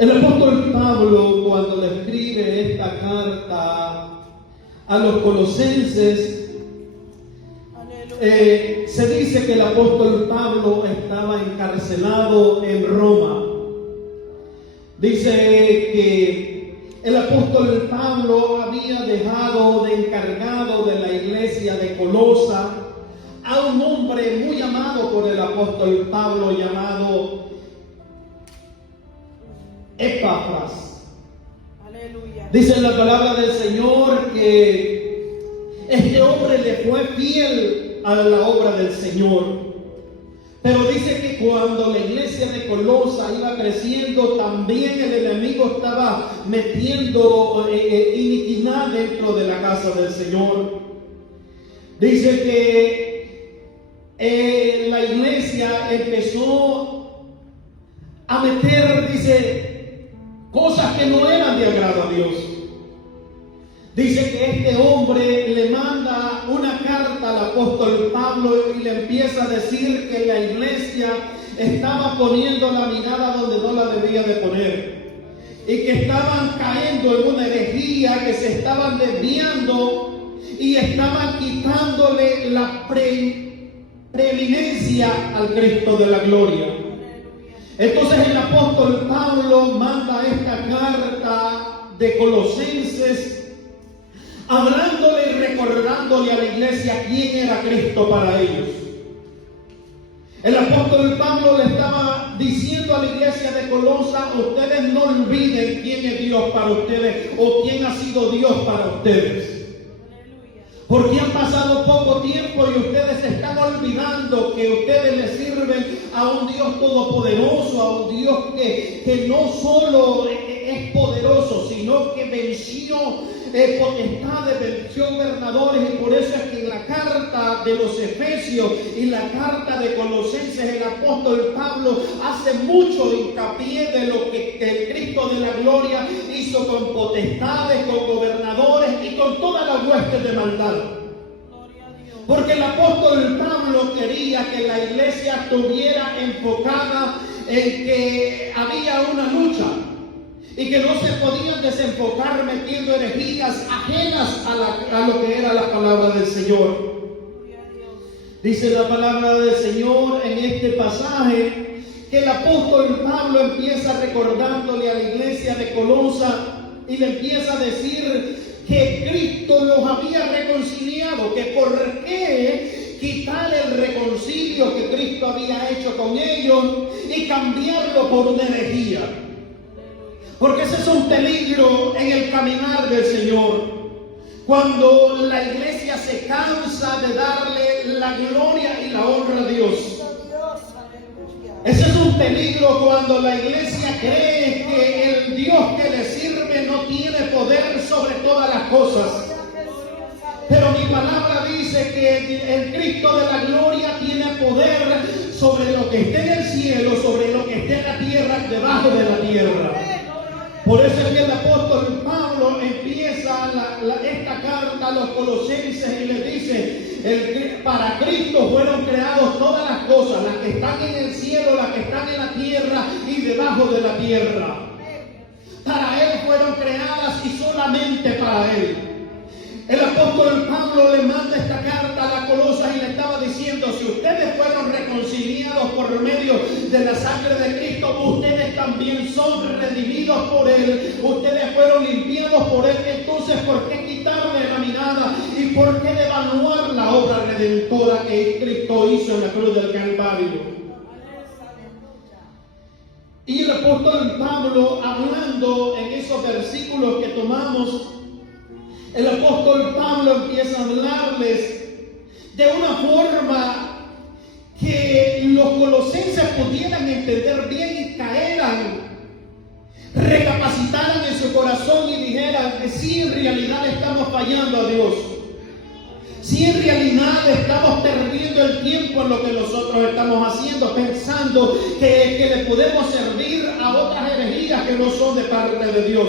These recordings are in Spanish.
El apóstol Pablo, cuando le escribe esta carta a los colosenses, se dice que el apóstol Pablo estaba encarcelado en Roma. Dice que el apóstol Pablo había dejado de encargado de la iglesia de Colosa a un hombre muy amado por el apóstol Pablo llamado Epafras. Aleluya. Dice la palabra del Señor que este hombre le fue fiel a la obra del Señor. Pero dice que cuando la iglesia de Colosa iba creciendo, también el enemigo estaba metiendo iniquidad dentro de la casa del Señor. Dice que la iglesia empezó a meter, dice, cosas que no eran de agrado a Dios. Dice que este hombre le manda una carta al apóstol Pablo y le empieza a decir que la iglesia estaba poniendo la mirada donde no la debía de poner, y que estaban cayendo en una herejía, que se estaban desviando y estaban quitándole la preeminencia al Cristo de la gloria. Entonces el apóstol Pablo manda esta carta de Colosenses, hablándole y recordándole a la iglesia quién era Cristo para ellos. El apóstol Pablo le estaba diciendo a la iglesia de Colosa: ustedes no olviden quién es Dios para ustedes o quién ha sido Dios para ustedes. Porque han pasado poco tiempo y ustedes se están olvidando que ustedes le sirven a un Dios todopoderoso, a un Dios que no solo es poderoso, sino que venció potestades, venció gobernadores. Y por eso es que en la carta de los Efesios y la carta de Colosenses, el apóstol Pablo hace mucho hincapié de lo que el Cristo de la gloria hizo con potestades, con gobernadores y con todas las huestes de maldad. Porque el apóstol Pablo quería que la iglesia estuviera enfocada en que había una lucha y que no se podían desenfocar metiendo herejías ajenas a lo que era la palabra del Señor. Dice la palabra del Señor en este pasaje que el apóstol Pablo empieza recordándole a la iglesia de Colosa y le empieza a decir que Cristo los había reconciliado, que por qué quitar el reconcilio que Cristo había hecho con ellos y cambiarlo por una herejía. Porque ese es un peligro en el caminar del Señor. Cuando la iglesia se cansa de darle la gloria y la honra a Dios. Ese es un peligro cuando la iglesia cree que el Dios que le sirve no tiene poder sobre todas las cosas. Pero mi palabra dice que el Cristo de la gloria tiene poder sobre lo que esté en el cielo, sobre lo que esté en la tierra, debajo de la tierra. Por eso es que el apóstol Pablo empieza esta carta a los colosenses y les dice: para Cristo fueron creadas todas las cosas, las que están en el cielo, las que están en la tierra y debajo de la tierra. Para Él fueron creadas y solamente para Él. El apóstol Pablo le manda esta carta a las Colosas y le estaba diciendo: si ustedes fueron reconciliados por medio de la sangre de Cristo, ustedes también son redimidos por Él, ustedes fueron limpiados por Él. Entonces, ¿por qué quitarle la mirada y por qué devaluar la obra redentora que Cristo hizo en la cruz del Calvario? Y el apóstol Pablo, hablando en esos versículos que tomamos, el apóstol Pablo empieza a hablarles de una forma que los colosenses pudieran entender bien y caeran, recapacitaran en su corazón y dijeran que sí, en realidad estamos fallando a Dios. Si en realidad estamos perdiendo el tiempo en lo que nosotros estamos haciendo, pensando que le podemos servir a otras herejías que no son de parte de Dios.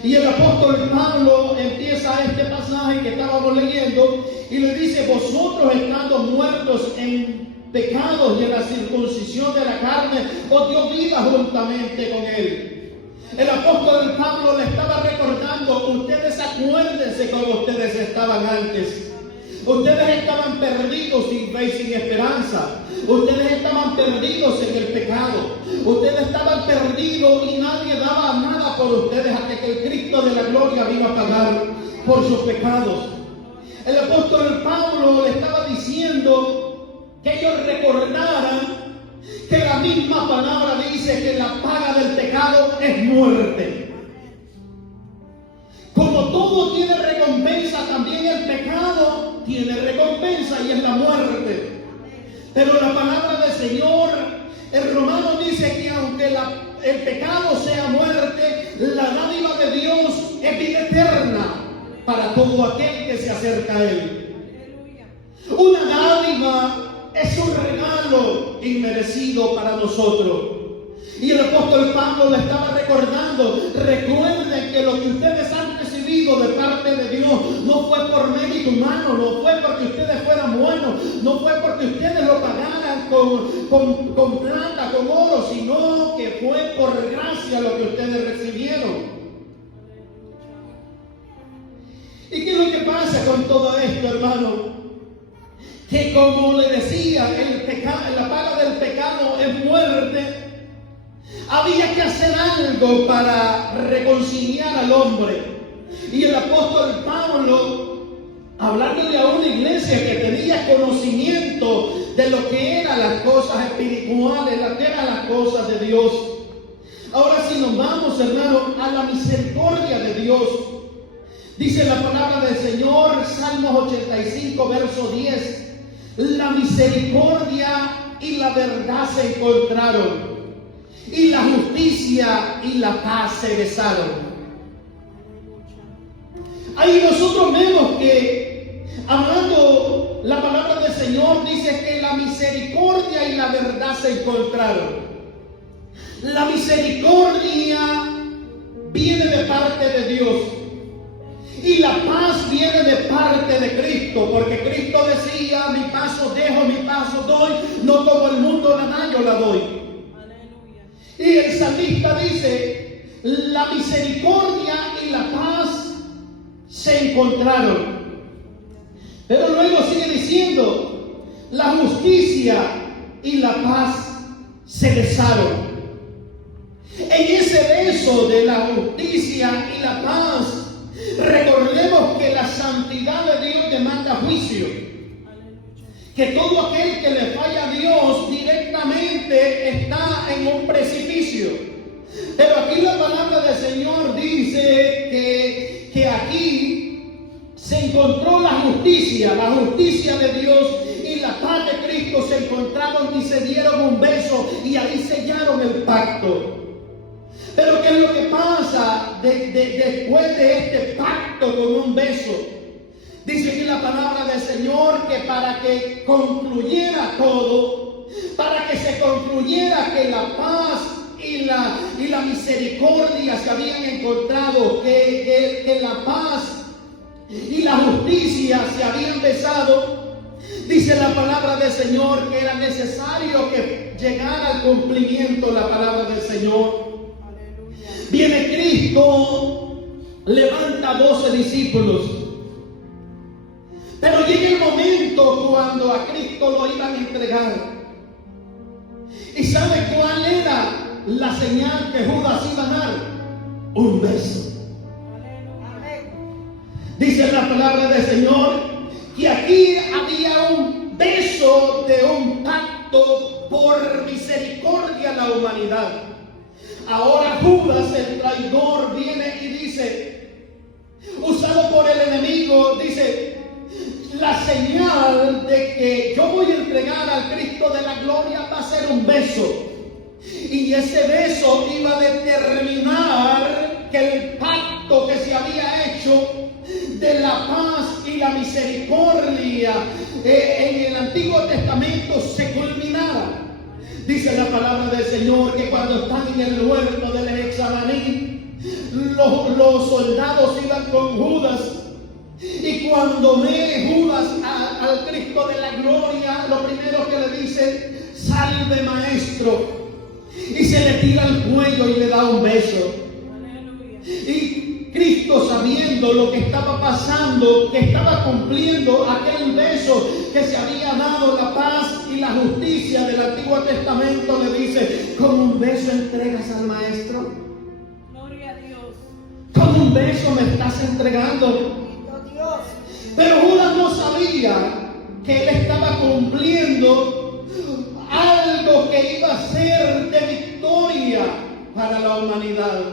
Y el apóstol Pablo empieza este pasaje que estábamos leyendo y le dice: vosotros estando muertos en pecados y en la circuncisión de la carne, os dio vida juntamente con Él. El apóstol Pablo le estaba recordando, ustedes acuérdense cómo ustedes estaban antes. Ustedes estaban perdidos sin fe y sin esperanza. Ustedes estaban perdidos en el pecado. Ustedes estaban perdidos y nadie daba nada por ustedes hasta que el Cristo de la gloria vino a pagar por sus pecados. El apóstol Pablo le estaba diciendo que ellos recordaran que la misma palabra dice que la paga del pecado es muerte. Como todo tiene recompensa, también el pecado tiene recompensa y es la muerte. Pero la palabra del Señor, el Romano dice que aunque el pecado sea muerte, la dádiva de Dios es vida eterna para todo aquel que se acerca a Él. Una dádiva es un regalo inmerecido para nosotros. Y el apóstol Pablo le estaba recordando, recuerden que lo que ustedes han recibido de parte de Dios no fue por mérito humano, no fue porque ustedes fueran buenos, no fue porque ustedes lo pagaran con plata, con oro, sino que fue por gracia lo que ustedes recibieron. ¿Y qué es lo que pasa con todo esto, hermano? Que como le decía, la paga del pecado es muerte. Había que hacer algo para reconciliar al hombre. Y el apóstol Pablo, hablándole a una iglesia que tenía conocimiento de lo que eran las cosas espirituales, lo que eran las cosas de Dios. Ahora si nos vamos, hermano, a la misericordia de Dios. Dice la palabra del Señor, Salmos 85, verso 10. La misericordia y la verdad se encontraron, y la justicia y la paz se besaron. Ahí nosotros vemos que, hablando la palabra del Señor, dice que la misericordia y la verdad se encontraron. La misericordia viene de parte de Dios. Y la paz viene de parte de Cristo, porque Cristo decía, mi paz os dejo, mi paz os doy, no como el mundo la da, yo la doy. Aleluya. Y el salmista dice, la misericordia y la paz se encontraron. Pero luego sigue diciendo, la justicia y la paz se besaron. En ese beso de la justicia y la paz, recordemos que la santidad de Dios demanda juicio. Que todo aquel que le falla a Dios directamente está en un precipicio. Pero aquí la palabra del Señor dice que aquí se encontró la justicia de Dios y la paz de Cristo se encontraron y se dieron un beso y ahí sellaron el pacto. Pero ¿qué es lo que pasa después de este pacto con un beso? Dice aquí la palabra del Señor que para que concluyera todo, para que se concluyera que la paz y la misericordia se habían encontrado, que la paz y la justicia se habían besado, dice la palabra del Señor que era necesario que llegara al cumplimiento la palabra del Señor. Viene Cristo, levanta 12 discípulos. Pero llega el momento cuando a Cristo lo iban a entregar. ¿Y sabe cuál era la señal que Judas iba a dar? Un beso. Dice la palabra del Señor que aquí había un beso de un pacto por misericordia a la humanidad. Ahora Judas, el traidor, viene y dice, usado por el enemigo, dice, la señal de que yo voy a entregar al Cristo de la gloria va a ser un beso. Y ese beso iba a determinar que el pacto que se había hecho de la paz y la misericordia en el Antiguo Testamento se culminara. Dice la palabra del Señor que cuando están en el huerto del Getsemaní, los soldados iban con Judas Y cuando ve Judas al Cristo de la gloria, lo primero que le dice: salve maestro. Y se le tira al cuello y le da un beso. Y Cristo, sabiendo lo que estaba pasando, que estaba cumpliendo aquel beso que se había dado, la paz y la justicia del Antiguo Testamento, le dice: ¿con un beso entregas al maestro? Gloria a Dios. ¿Con un beso me estás entregando? Pero Judas no sabía que él estaba cumpliendo algo que iba a ser de victoria para la humanidad.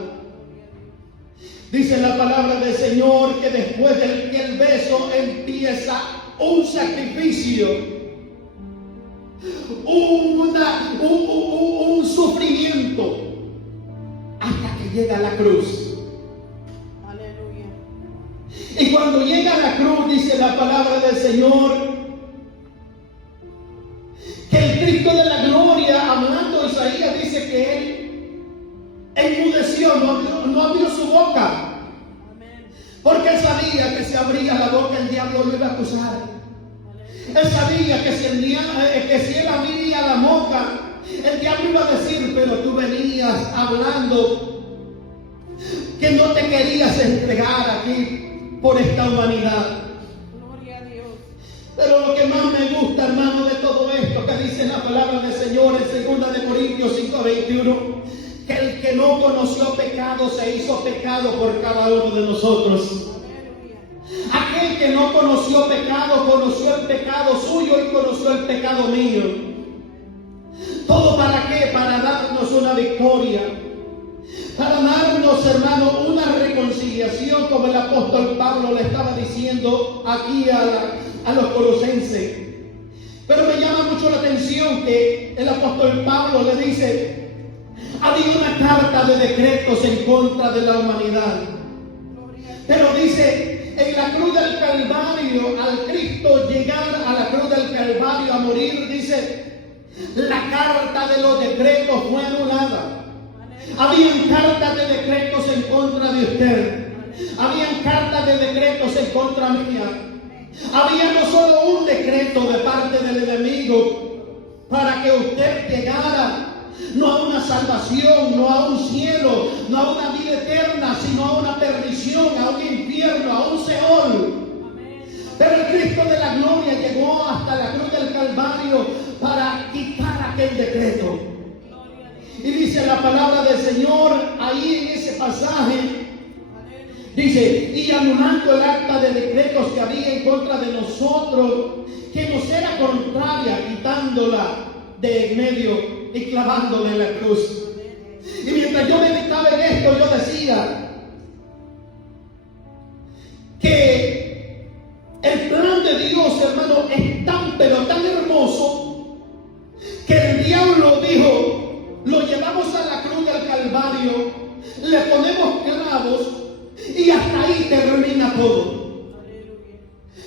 Dice la palabra del Señor que después del que el beso empieza un sacrificio, un sufrimiento, hasta que llega a la cruz. Aleluya. Y cuando llega a la cruz, dice la palabra del Señor, que el Cristo de la gloria, hablando Isaías, dice que él enmudeció, no abrió su boca. Porque él sabía que si abría la boca el diablo lo iba a acusar. Él sabía que si él abría la boca, el diablo iba a decir: pero tú venías hablando que no te querías entregar aquí por esta humanidad. Gloria a Dios. Pero lo que más me gusta, hermano, de todo esto que dice la palabra del Señor en 2 Corintios 5:21, que el que no conoció pecado se hizo pecado por cada uno de nosotros. Aquel que no conoció pecado, conoció el pecado suyo y conoció el pecado mío. ¿Todo para qué? Para darnos una victoria. Para darnos, hermano, una reconciliación, como el apóstol Pablo le estaba diciendo aquí a los colosenses. Pero me llama mucho la atención que el apóstol Pablo le dice: había una carta de decretos en contra de la humanidad. Pero dice, en la cruz del Calvario, al Cristo llegar a la cruz del Calvario a morir, dice, la carta de los decretos fue anulada. Habían cartas de decretos en contra de usted. Habían cartas de decretos en contra mía. Había no solo un decreto de parte del enemigo para que usted llegara no a una salvación, no a un cielo, no a una vida eterna, sino a una perdición, a un infierno, a un Seol. Pero el Cristo de la gloria llegó hasta la cruz del Calvario para quitar aquel decreto. Y dice la palabra del Señor ahí en ese pasaje, dice: y anulando el acta de decretos que había en contra de nosotros, que nos era contraria, quitándola de en medio y clavándola en la cruz. Y mientras yo meditaba en esto, yo decía que el plan de Dios, hermano, es tan pero tan hermoso que el diablo dijo: lo llevamos a la cruz del Calvario, le ponemos clavos y hasta ahí termina todo.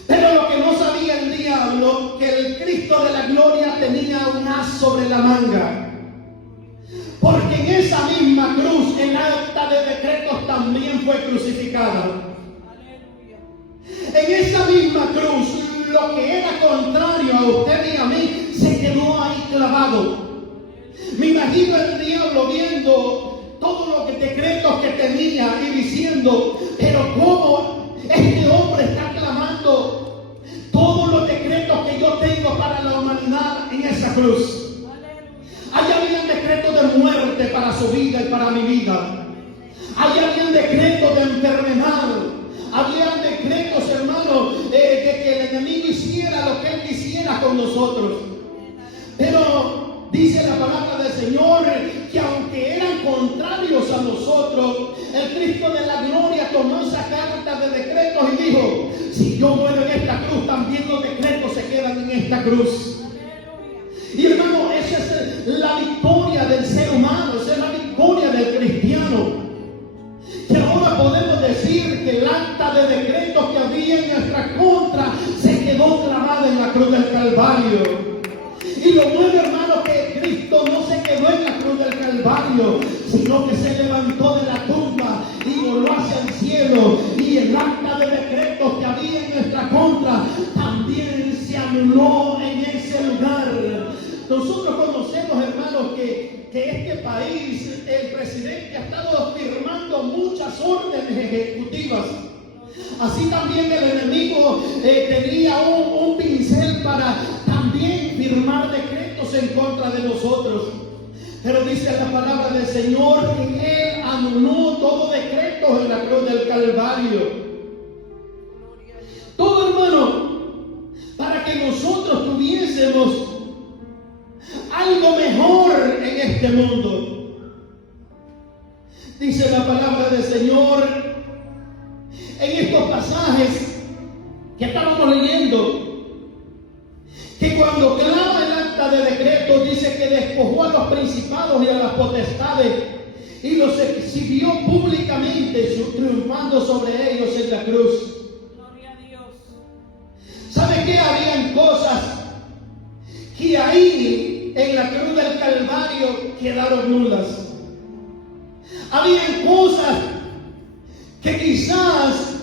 Pero lo que no sabía el diablo, que el Cristo de la gloria tenía un as sobre la manga. Porque en esa misma cruz, en acta de decretos, también fue crucificada. En esa misma cruz, lo que era contrario a usted y a mí, se quedó ahí clavado. Me imagino el diablo viendo todos los decretos que tenía y diciendo: pero ¿cómo este hombre está clamando todos los decretos que yo tengo para la humanidad en esa cruz? Allá habían decretos de muerte para su vida y para mi vida. Allá habían decretos de enfermedad. Habían decretos, hermano, de que el enemigo hiciera lo que él quisiera con nosotros. Pero dice la palabra del Señor que aunque eran contrarios a nosotros, el Cristo de la gloria tomó esa carta de decretos y dijo: si yo muero en esta cruz, también los decretos se quedan en esta cruz. Y hermano, esa es la victoria del ser humano, esa es la victoria del cristiano. Que ahora podemos decir que el acta de decretos que había en nuestra contra se quedó clavada en la cruz del Calvario. Y lo bueno, hermano, que Cristo no se quedó en la cruz del Calvario. Calvario, sino que se levantó de la tumba y voló hacia el cielo, y el acta de decretos que había en nuestra contra también se anuló en ese lugar. Nosotros conocemos, hermanos, que este país, el presidente ha estado firmando muchas órdenes ejecutivas. Así también el enemigo tenía un pincel para también firmar decretos en contra de nosotros. Pero dice la palabra del Señor que Él anuló todo decreto en la cruz del Calvario. Todo, hermano, para que nosotros tuviésemos algo mejor en este mundo. Dice la palabra del Señor en estos pasajes que estábamos leyendo, que cuando clama el acta de decreto, dice que despojó a los principados y a las potestades y los exhibió públicamente, triunfando sobre ellos en la cruz. Gloria a Dios. ¿Sabe qué? Habían cosas que ahí en la cruz del Calvario quedaron nulas. Habían cosas que quizás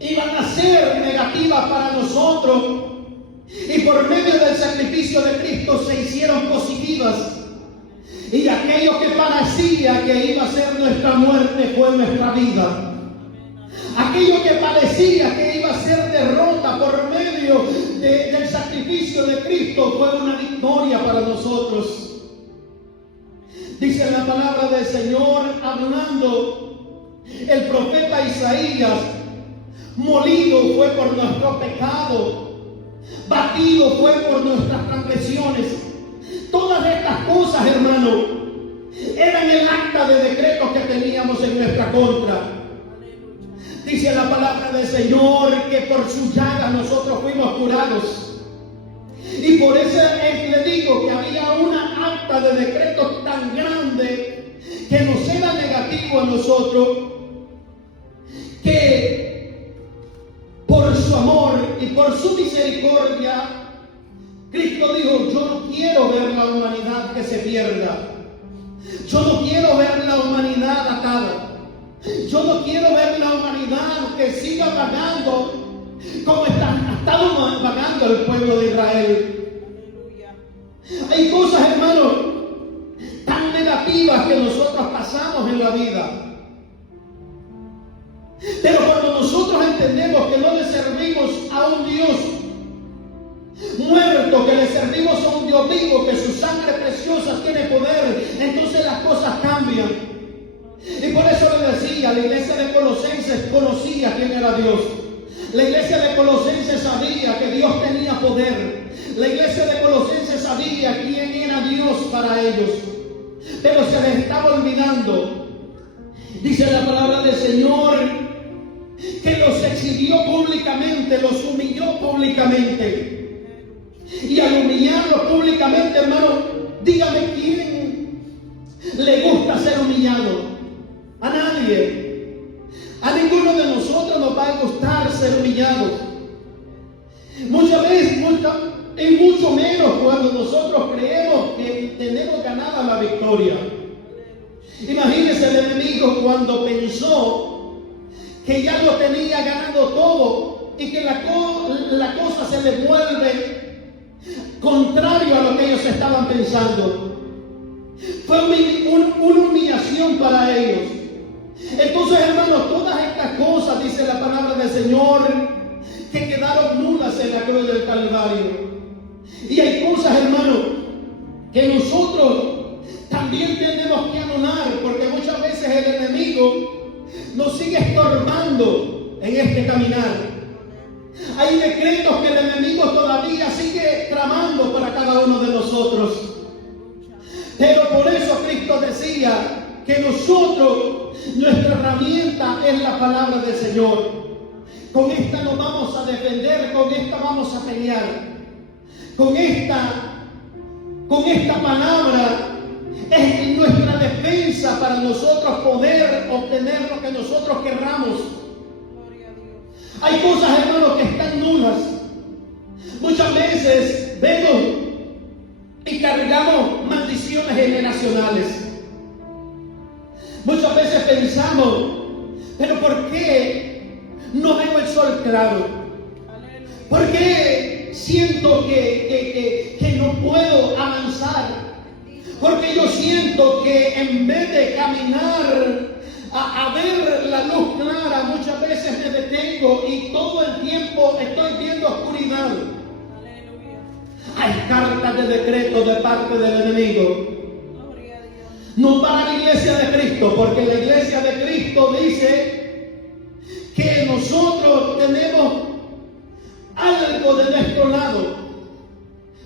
iban a ser negativas para nosotros, y por medio del sacrificio de Cristo se hicieron positivas. Y aquello que parecía que iba a ser nuestra muerte fue nuestra vida. Aquello que parecía que iba a ser derrota por medio del sacrificio de Cristo fue una victoria para nosotros. Dice la palabra del Señor, hablando el profeta Isaías: molido fue por nuestro pecado, batido fue por nuestras transgresiones. Todas estas cosas, hermano, eran el acta de decretos que teníamos en nuestra contra. Dice la palabra del Señor que por su llaga nosotros fuimos curados. Y por eso le digo que había una acta de decretos tan grande que nos era negativo a nosotros, que por su amor y por su misericordia, Cristo dijo: yo no quiero ver la humanidad que se pierda. Yo no quiero ver la humanidad atada. Yo no quiero ver la humanidad que siga vagando como ha estado vagando el pueblo de Israel. Hay cosas, hermanos, tan negativas que nosotros pasamos en la vida. Pero cuando nosotros entendemos que no le servimos a un Dios muerto, que le servimos a un Dios vivo, que su sangre preciosa tiene poder, entonces las cosas cambian. Y por eso le decía, la iglesia de Colosenses conocía quién era Dios. La iglesia de Colosenses sabía que Dios tenía poder. La iglesia de Colosenses sabía quién era Dios para ellos. Pero se les estaba olvidando. Dice la palabra del Señor que los exhibió públicamente, los humilló públicamente. Y al humillarlos públicamente, hermano, dígame quién le gusta ser humillado. A nadie. A ninguno de nosotros nos va a gustar ser humillados. Muchas veces, y mucho menos cuando nosotros creemos que tenemos ganada la victoria. Imagínese el enemigo cuando pensó que ya lo tenía ganado todo y que la cosa se le vuelve contrario a lo que ellos estaban pensando. Fue una humillación para ellos. Entonces, hermanos, todas estas cosas, dice la palabra del Señor, que quedaron nulas en la cruz del Calvario. Y hay cosas, hermanos, que nosotros también tenemos que anular, porque muchas veces el enemigo nos sigue estorbando en este caminar. Hay decretos que el enemigo todavía sigue tramando para cada uno de nosotros. Pero por eso Cristo decía que nosotros, nuestra herramienta es la palabra del Señor. Con esta nos vamos a defender, con esta vamos a pelear. Con esta palabra es nuestra defensa para nosotros poder obtener lo que nosotros querramos. Hay cosas, hermanos, que están nulas. Muchas veces vemos y cargamos maldiciones generacionales. Muchas veces pensamos, pero ¿por qué no veo el sol claro? ¿Por qué siento que no puedo avanzar? Porque yo siento que en vez de caminar a ver la luz clara, muchas veces me detengo y todo el tiempo estoy viendo oscuridad. Hay cartas de decreto de parte del enemigo. No para la iglesia de Cristo, porque la iglesia de Cristo dice que nosotros tenemos algo de nuestro lado.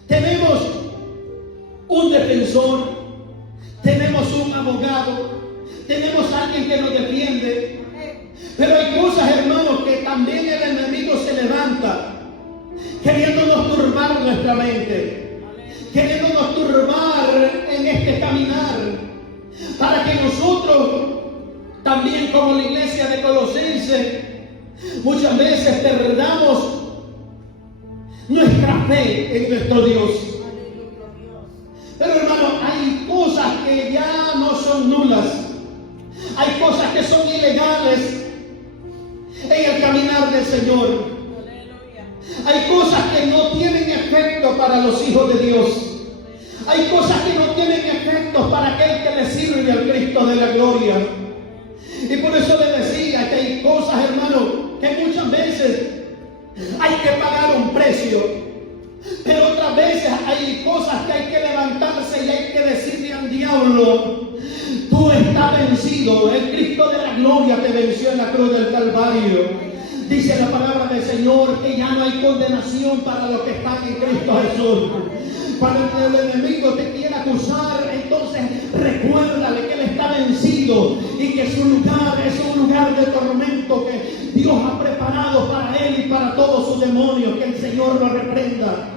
Tenemos un defensor, tenemos un abogado, tenemos alguien que nos defiende. Pero hay cosas, hermanos, que también el enemigo se levanta queriéndonos turbar nuestra mente, queriéndonos turbar en este caminar, para que nosotros también, como la iglesia de Colosenses, muchas veces perdamos nuestra fe en nuestro Dios. Pero hermano, hay cosas que ya no son nulas, hay cosas que son ilegales en el caminar del Señor. Hay cosas que no tienen efecto para los hijos de Dios. Hay cosas que no tienen efecto para aquel que le sirve al Cristo de la gloria. Y por eso le decía que hay cosas, hermano, que muchas veces hay que pagar un precio. Pero otras veces hay cosas que hay que levantarse y hay que decirle al diablo: tú estás vencido. El Cristo de la gloria te venció en la cruz del Calvario. Dice la palabra del Señor que ya no hay condenación para los que están en Cristo Jesús. Cuando el enemigo te quiera acusar, entonces recuérdale que Él está vencido y que su lugar es un lugar de tormento que Dios ha preparado para Él y para todos sus demonios. Que el Señor lo reprenda.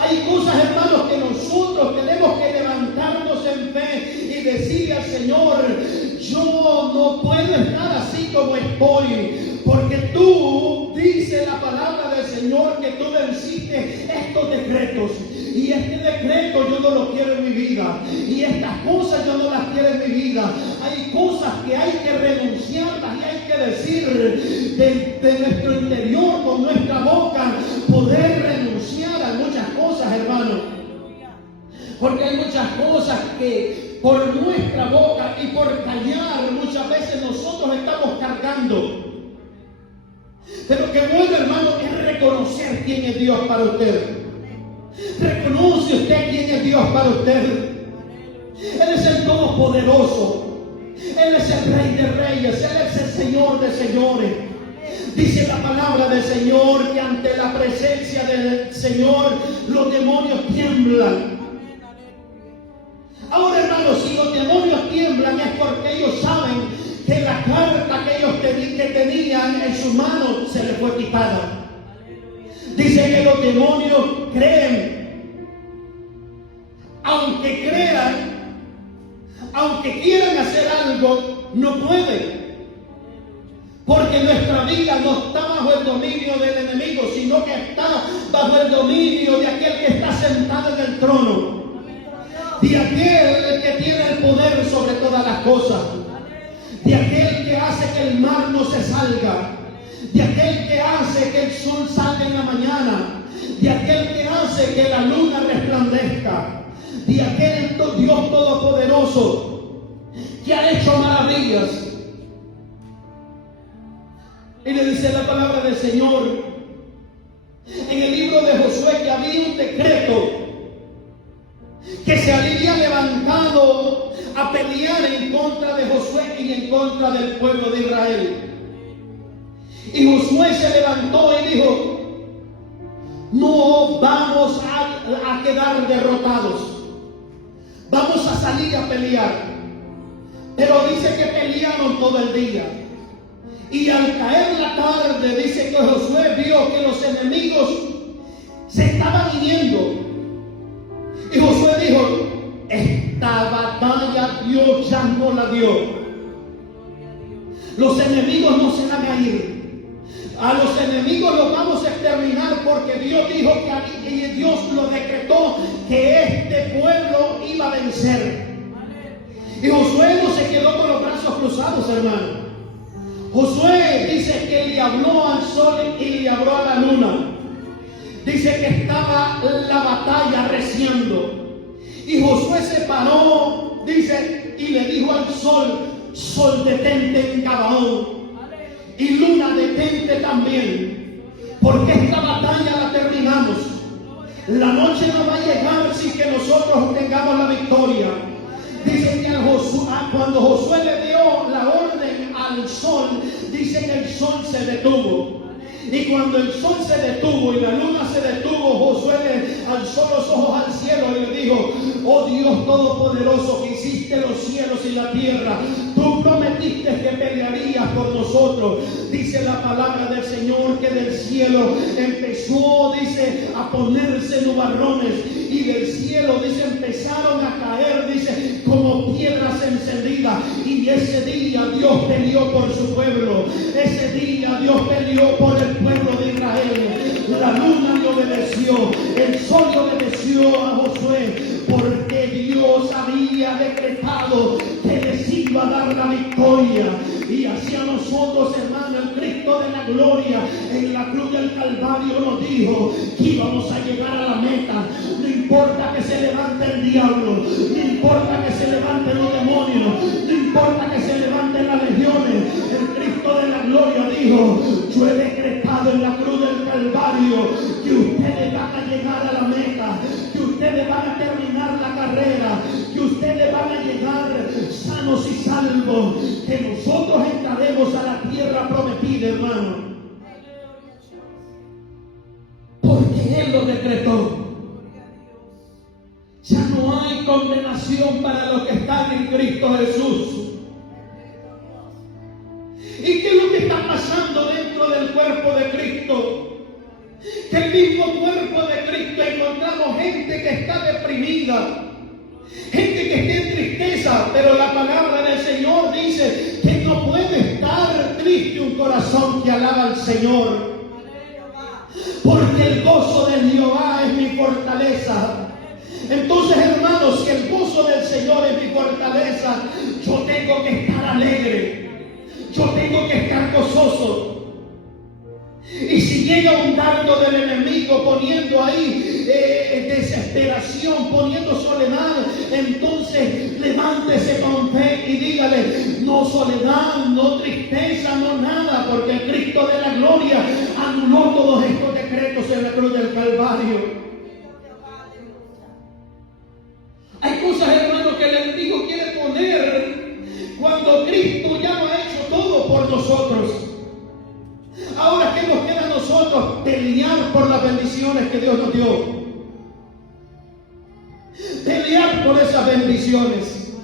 Hay cosas, hermanos, que nosotros tenemos que levantarnos en fe y decirle al Señor: yo no puedo estar así como estoy, porque tú, dice la palabra del Señor, que tú venciste estos decretos. Y este decreto yo no lo quiero en mi vida. Y estas cosas yo no las quiero en mi vida. Hay cosas que hay que renunciarlas y hay que decir de nuestro interior, con nuestra boca, poder renunciar a muchas cosas, hermano. Porque hay muchas cosas que por nuestra boca y por callar muchas veces nosotros estamos cargando. Pero que bueno, hermano, es reconocer quién es Dios para usted. Reconoce usted quién es Dios para usted. Él es el Todopoderoso. Él es el Rey de Reyes. Él es el Señor de Señores. Dice la palabra del Señor que ante la presencia del Señor los demonios tiemblan. Ahora, hermanos, si los demonios tiemblan es porque ellos saben que la carta que ellos tenían en sus manos se les fue quitada. Dice que los demonios creen. Aunque crean, aunque quieran hacer algo, no pueden. Porque nuestra vida no está bajo el dominio del enemigo, sino que está bajo el dominio de aquel que está sentado en el trono. De aquel que tiene el poder sobre todas las cosas. De aquel que hace que el mar no se salga. De aquel que hace que el sol salga en la mañana. De aquel que hace que la luna resplandezca. De aquel Dios Todopoderoso que ha hecho maravillas. Y le dice la palabra del Señor en el libro de Josué que había un decreto que se había levantado a pelear en contra de Josué y en contra del pueblo de Israel. Y Josué se levantó y dijo: no vamos a quedar derrotados, vamos a salir a pelear. Pero dice que pelearon todo el día. Y al caer la tarde, dice que Josué vio que los enemigos se estaban yendo. Y Josué dijo: esta batalla Dios ya no la dio. Los enemigos no se van a ir. A los enemigos los vamos a exterminar, porque Dios dijo que Dios lo decretó que este pueblo iba a vencer. Y Josué no se quedó cruzados, hermano. Josué dice que le habló al sol y le habló a la luna. Dice que estaba la batalla arreciando. Y Josué se paró, dice, y le dijo al sol: sol, detente en Gabaón. Y luna, detente también. Porque esta batalla la terminamos. La noche no va a llegar sin que nosotros tengamos la victoria. Dice que cuando Josué le dio la orden al sol, dice que el sol se detuvo. Y cuando el sol se detuvo y la luna se detuvo, Josué le alzó los ojos al cielo y le dijo: oh Dios Todopoderoso, que hiciste los cielos y la tierra, tú prometiste que pelearías por nosotros. Dice la palabra del Señor que del cielo empezó, dice, a ponerse nubarrones, y del cielo, dice, empezaron a caer, dice, como piedras encendidas. Y ese día Dios peleó por su pueblo. Ese día Dios peleó por el pueblo de Israel. La luna le obedeció, el sol le obedeció a Josué, porque Dios había decretado que les iba a dar la victoria. Y así a nosotros, hermano, el Cristo de la gloria en la cruz del Calvario nos dijo que íbamos a llegar a la meta. No importa que se levante el diablo, no importa que se levanten los demonios, no importa que se levanten las legiones. El Cristo de la gloria dijo: yo he decretado en la cruz del Calvario que ustedes van a llegar a la meta, que ustedes van a terminar la carrera, que ustedes van a llegar sanos y salvos, que nosotros entraremos a la tierra prometida, hermano, porque Él lo decretó. Ya no hay condenación para los que están en Cristo Jesús. ¿Y qué es lo que está pasando dentro del cuerpo de Cristo? Que el mismo cuerpo de Cristo encontramos gente que está deprimida, gente que está en tristeza, pero la palabra del Señor dice que no puede estar triste un corazón que alaba al Señor, porque el gozo de Jehová es mi fortaleza. Entonces, hermanos, si el gozo del Señor es mi fortaleza, yo tengo que estar alegre, yo tengo que estar gozoso. Y si llega un dardo del enemigo poniendo ahí desesperación, poniendo soledad, entonces levántese con fe y dígale: no soledad, no tristeza, no nada, porque el Cristo de la gloria anuló todos estos decretos en la cruz del Calvario. Hay cosas, hermanos, que el enemigo quiere poner cuando Cristo ya lo ha hecho todo por nosotros. Ahora, ¿qué nos queda a nosotros? Pelear por las bendiciones que Dios nos dio. Pelear por esas bendiciones.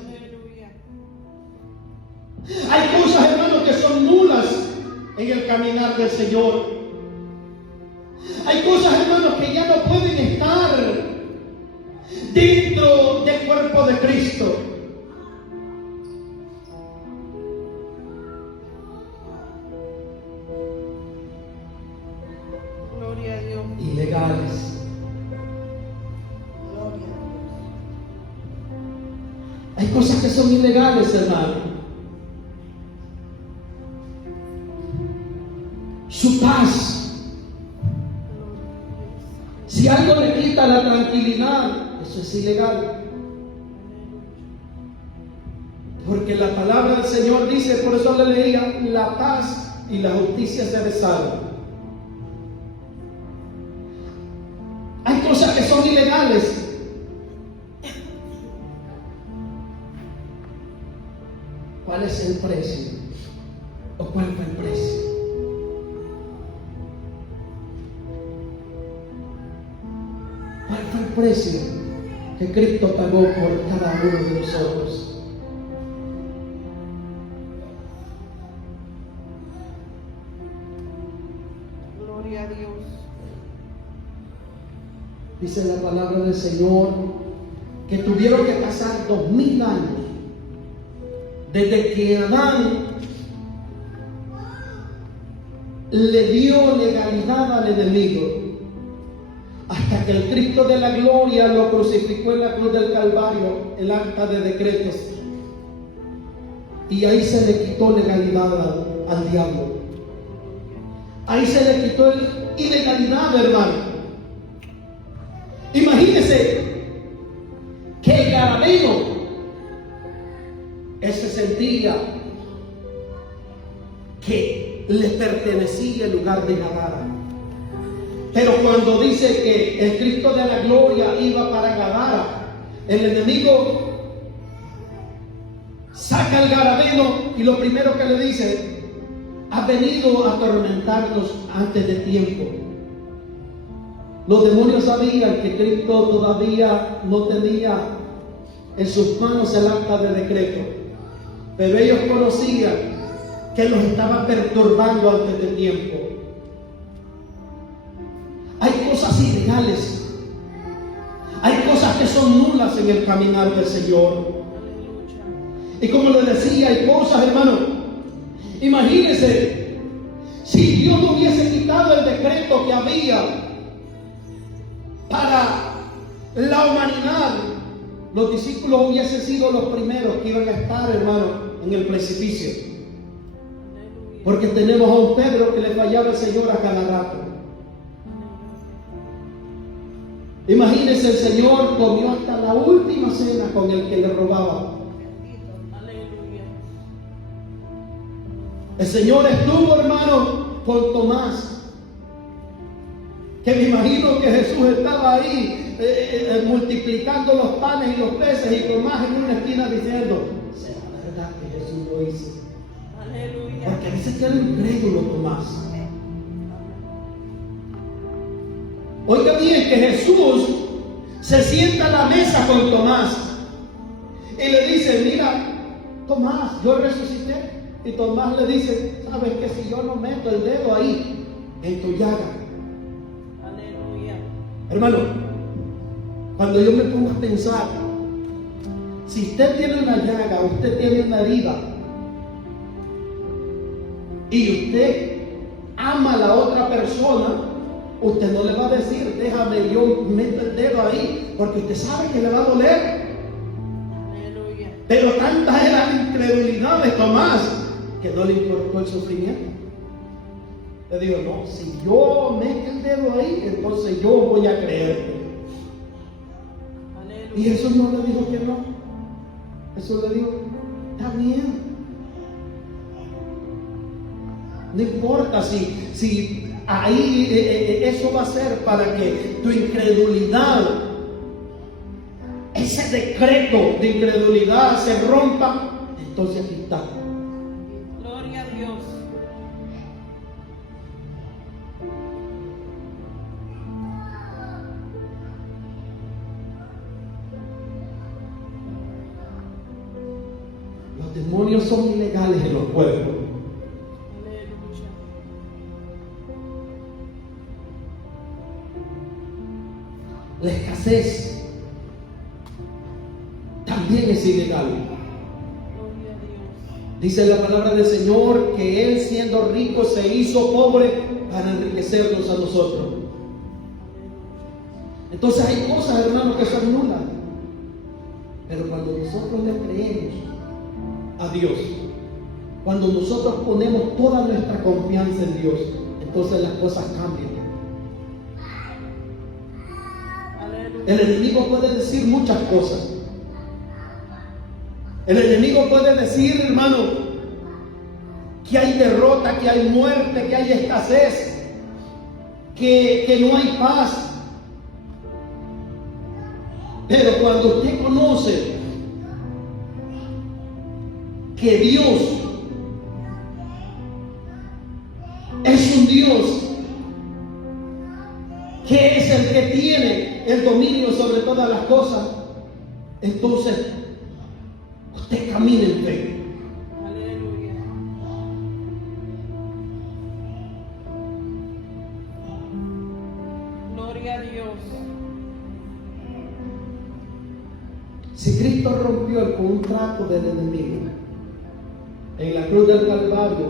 Hay cosas, hermanos, que son nulas en el caminar del Señor. Hay cosas, hermanos, que ya no pueden estar dentro del cuerpo de Cristo. Gloria a Dios. Ilegales. Gloria a Dios. Hay cosas que son ilegales, hermano. Su paz. Si algo le quita la tranquilidad, eso es ilegal. Porque la palabra del Señor dice, por eso le leía: la paz y la justicia se besaron. Hay cosas que son ilegales. ¿Cuál es el precio? ¿O cuál fue el precio? ¿Cuál fue el precio que Cristo pagó por cada uno de nosotros? Gloria a Dios. Dice la palabra del Señor que tuvieron que pasar 2000 años desde que Adán le dio legalidad al enemigo hasta que el Cristo de la gloria lo crucificó en la cruz del Calvario, el acta de decretos. Y ahí se le quitó legalidad al diablo. Ahí se le quitó ilegalidad, hermano. Imagínese que el gadareno, ese sentía que le pertenecía el lugar de Gadara. Pero cuando dice que el Cristo de la gloria iba para Gadara, el enemigo saca al gadareno y lo primero que le dice: ha venido a atormentarnos antes de tiempo. Los demonios sabían que Cristo todavía no tenía en sus manos el acta de decreto, pero ellos conocían que los estaba perturbando antes de tiempo. Hay cosas ilegales, hay cosas que son nulas en el caminar del Señor. Y como le decía, hay cosas, hermano, imagínense, si Dios no hubiese quitado el decreto que había para la humanidad, los discípulos hubiesen sido los primeros que iban a estar, hermano, en el precipicio. Porque tenemos a un Pedro que le fallaba al Señor a cada rato. Imagínense, el Señor comió hasta la última cena con el que le robaba. El Señor estuvo, hermano, con Tomás, que me imagino que Jesús estaba ahí multiplicando los panes y los peces, y Tomás en una esquina diciendo: ¿será verdad que Jesús lo hizo? Aleluya. Porque dice que era incrédulo Tomás. Oiga bien, que Jesús se sienta a la mesa con Tomás y le dice: mira, Tomás, yo resucité. Y Tomás le dice: sabes que si yo no meto el dedo ahí en tu llaga. Aleluya. Hermano, cuando yo me pongo a pensar, si usted tiene una llaga, usted tiene una herida, y usted ama a la otra persona, usted no le va a decir: déjame yo meto el dedo ahí, porque usted sabe que le va a doler. Aleluya. Pero tanta era la incredulidad de Tomás que no le importó el sufrimiento. Le digo: no, si yo meto el dedo ahí, entonces yo voy a creer. Aleluya. Y Jesús no le dijo que no. Jesús le dijo: está bien. No importa si ahí eso va a ser para que tu incredulidad, ese decreto de incredulidad se rompa. Entonces aquí está. Gloria a Dios. Los demonios son ilegales en los pueblos. La escasez también es ilegal. Dice la palabra del Señor que Él, siendo rico, se hizo pobre para enriquecernos a nosotros. Entonces hay cosas, hermanos, que son nulas. Pero cuando nosotros le creemos a Dios, cuando nosotros ponemos toda nuestra confianza en Dios, entonces las cosas cambian. El enemigo puede decir muchas cosas. El enemigo puede decir, hermano, que hay derrota, que hay muerte, que hay escasez, que no hay paz. Pero cuando usted conoce que Dios es un Dios que es el que tiene el dominio sobre todas las cosas, entonces usted camina en fe. Aleluya. Gloria a Dios. Si Cristo rompió el contrato del enemigo en la cruz del Calvario,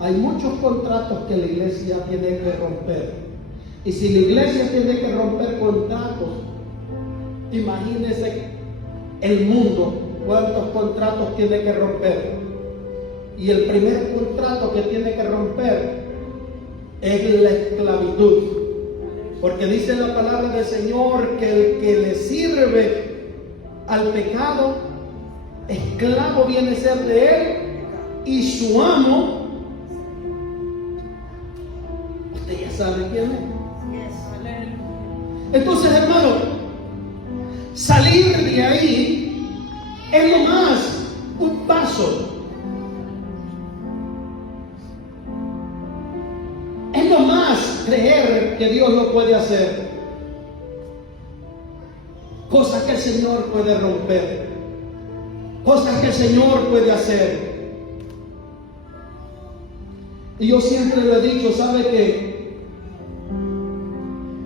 hay muchos contratos que la iglesia tiene que romper. Y si la iglesia tiene que romper contratos, imagínese el mundo ¿cuántos contratos tiene que romper? Y el primer contrato que tiene que romper es la esclavitud. Porque dice la palabra del Señor que el que le sirve al pecado, esclavo viene a ser de él, y su amo, usted ya sabe quién es. Entonces, hermano, salir de ahí es lo más un paso. Es lo más creer que Dios lo puede hacer. Cosas que el Señor puede romper. Cosas que el Señor puede hacer. Y yo siempre le he dicho, ¿sabe qué?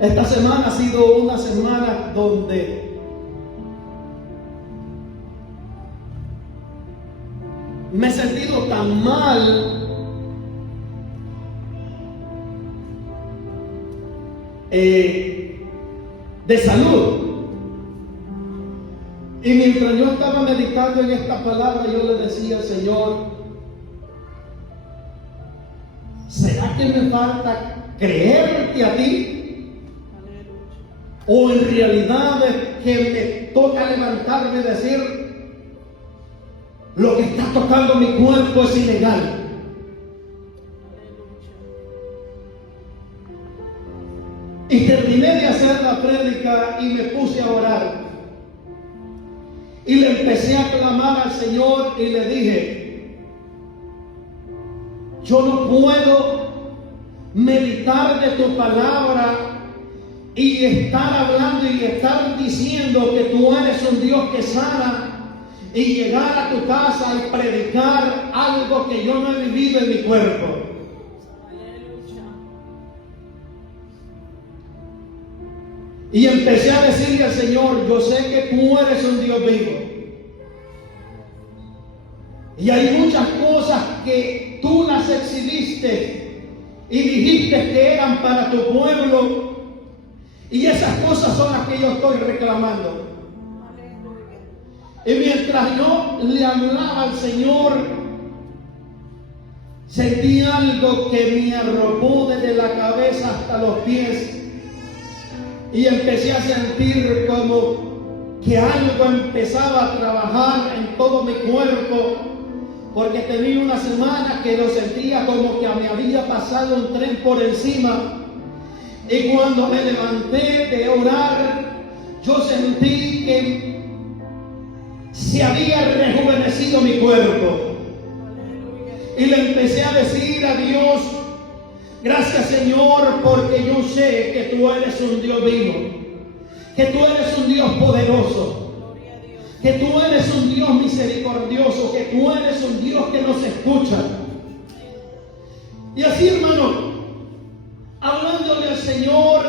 Esta semana ha sido una semana donde me he sentido tan mal de salud. Y mientras yo estaba meditando en esta palabra, yo le decía al Señor, ¿será que me falta creerte a ti? ¿O en realidad es que me toca levantarme y decir, lo que está tocando mi cuerpo es ilegal? Y terminé de hacer la prédica y me puse a orar. Y le empecé a clamar al Señor y le dije, yo no puedo meditar de tu palabra y estar hablando y estar diciendo que tú eres un Dios que sana y llegar a tu casa y predicar algo que yo no he vivido en mi cuerpo. Y empecé a decirle al Señor, yo sé que tú eres un Dios vivo. Y hay muchas cosas que tú las exhibiste y dijiste que eran para tu pueblo. Y esas cosas son las que yo estoy reclamando. Y mientras yo le hablaba al Señor, sentí algo que me arropó desde la cabeza hasta los pies. Y empecé a sentir como que algo empezaba a trabajar en todo mi cuerpo, porque tenía una semana que lo sentía como que me había pasado un tren por encima. Y cuando me levanté de orar, yo sentí que se había rejuvenecido mi cuerpo. Y le empecé a decir a Dios, gracias Señor, porque yo sé que tú eres un Dios vivo, que tú eres un Dios poderoso, que tú eres un Dios misericordioso, que tú eres un Dios que nos escucha. Y así, hermano, hablándole al Señor,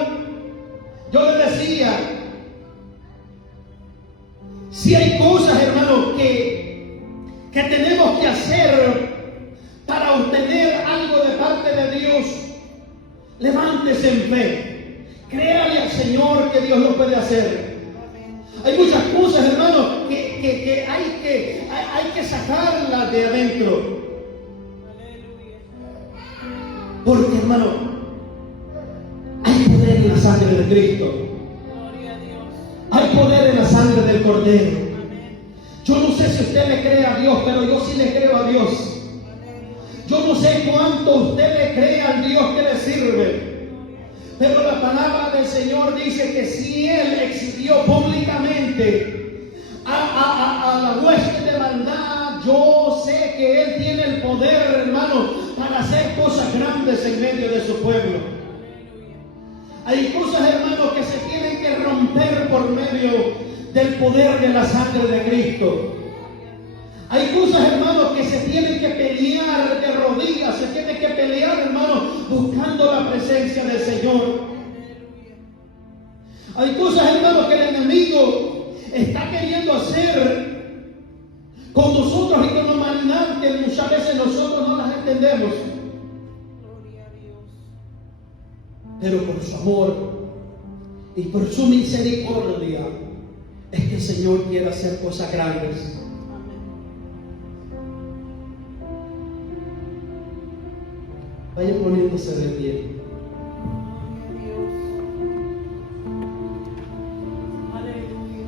yo le decía, si hay cosas, hermano, que tenemos que hacer para obtener algo de parte de Dios, levántese en fe, créale al Señor que Dios lo puede hacer. Hay muchas cosas, hermano, que hay que sacarlas de adentro. Porque, hermano, hay poder en la sangre de Cristo. Hay poder en la sangre del Cordero. Yo no sé si usted le cree a Dios, pero yo sí le creo a Dios. Yo no sé cuánto usted le cree al Dios que le sirve, pero la palabra del Señor dice que si Él exhibió públicamente a la hueste de maldad, yo sé que Él tiene el poder, hermano, para hacer cosas grandes en medio de su pueblo. Hay cosas, hermano, que se tienen que romper por medio del poder de la sangre de Cristo. Hay cosas, hermanos, que se tienen que pelear de rodillas, se tienen que pelear, hermanos, buscando la presencia del Señor. Hay cosas, hermanos, que el enemigo está queriendo hacer con nosotros y con la humanidad, que muchas veces nosotros no las entendemos. Pero por su amor y por su misericordia es que el Señor quiere hacer cosas grandes. Vaya poniéndose de pie. Gloria a Dios. Aleluya.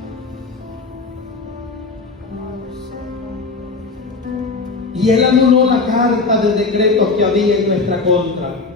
Y él anuló la carta de decretos que había en nuestra contra.